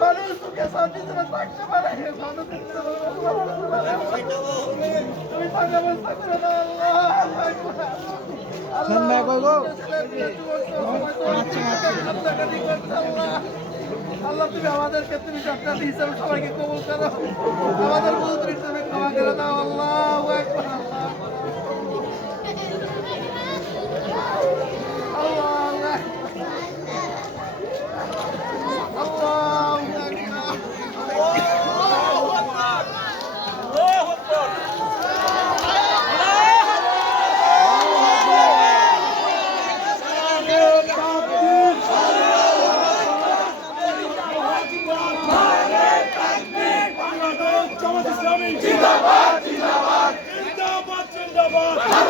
মানুষ সুখে শান্তি যেন থাকতে পারে তুমি পাকা অবস্থা করে দাও আল্লাহ তুমি আমাদেরকে তুমি জান্নাতি হিসেবে সবাইকে কবুল করো আমাদের ভুল হিসেবে ক্ষমা করে দাও আল্লাহু আকবার জিন্দাবাদ জিন্দাবাদ জিন্দাবাদ জিন্দাবাদ